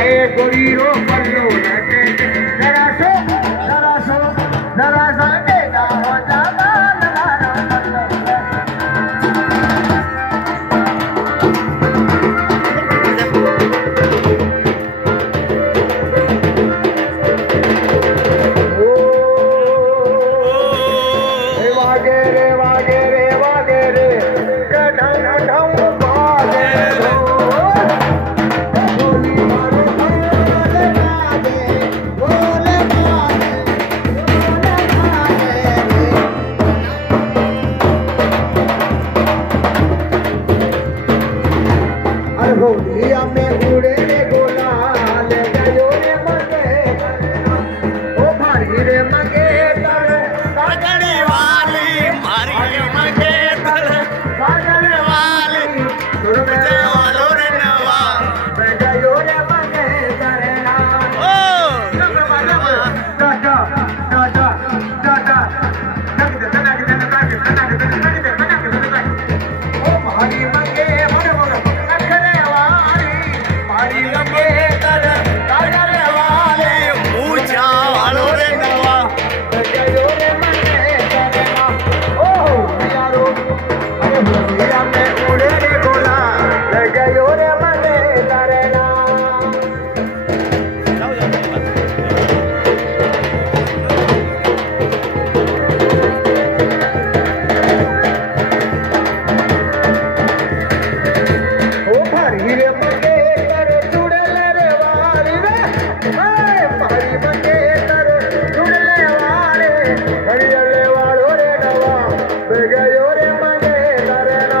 गोरीरो पल्लो जरा सो बेटा हो जाता लगाना होलिया में उड़े रे गुलाल गयो रे मगे ओ भारी रे मगे तर पगड़ी वाली मारी मगे तर काजल वाली सुर में वालो रे नवा गयो रे मगे तरना ओ दादा ओ भारी मगे मन मन अखरे वाली भारी मगे तर काजल वाली ऊंचा वालो रे नवा गयो रे मगे तरना ओ यारो अरे होलिया में उड़े रे गुलाल गयो रे मगे तरना ओ भारी रे मगे तर जुड़ले रे वाली रे हाय भारी मगे तर जुड़ले वाले हरियले वालो रे नवा गयो रे मगे तरना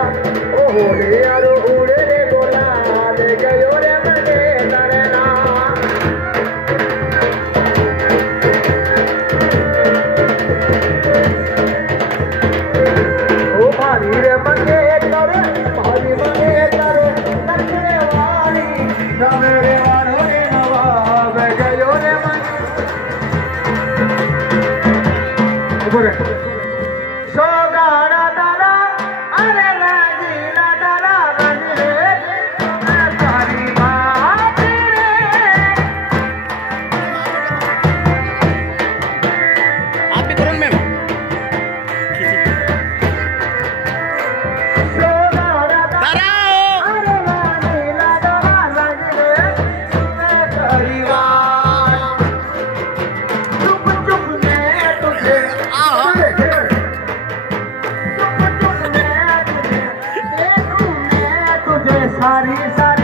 ओ होले यारो उड़े रे गुलाल गयो रे मगे तरना ओ भारी रे मगे तर भारी मगे तर नखरे वाली नवेरे वालो रे नवा गयो रे मगे बोले सोगाना तारा अरे राजीना तारा बजरे सारी बात रे आप भी करो मैम सोगाना तारा तराओ अरे राजीना तारा बजरे सारी बात चुप चुप मैं तुझे चुप चुप मैं तुझे देखूं मैं तुझे सारी सारी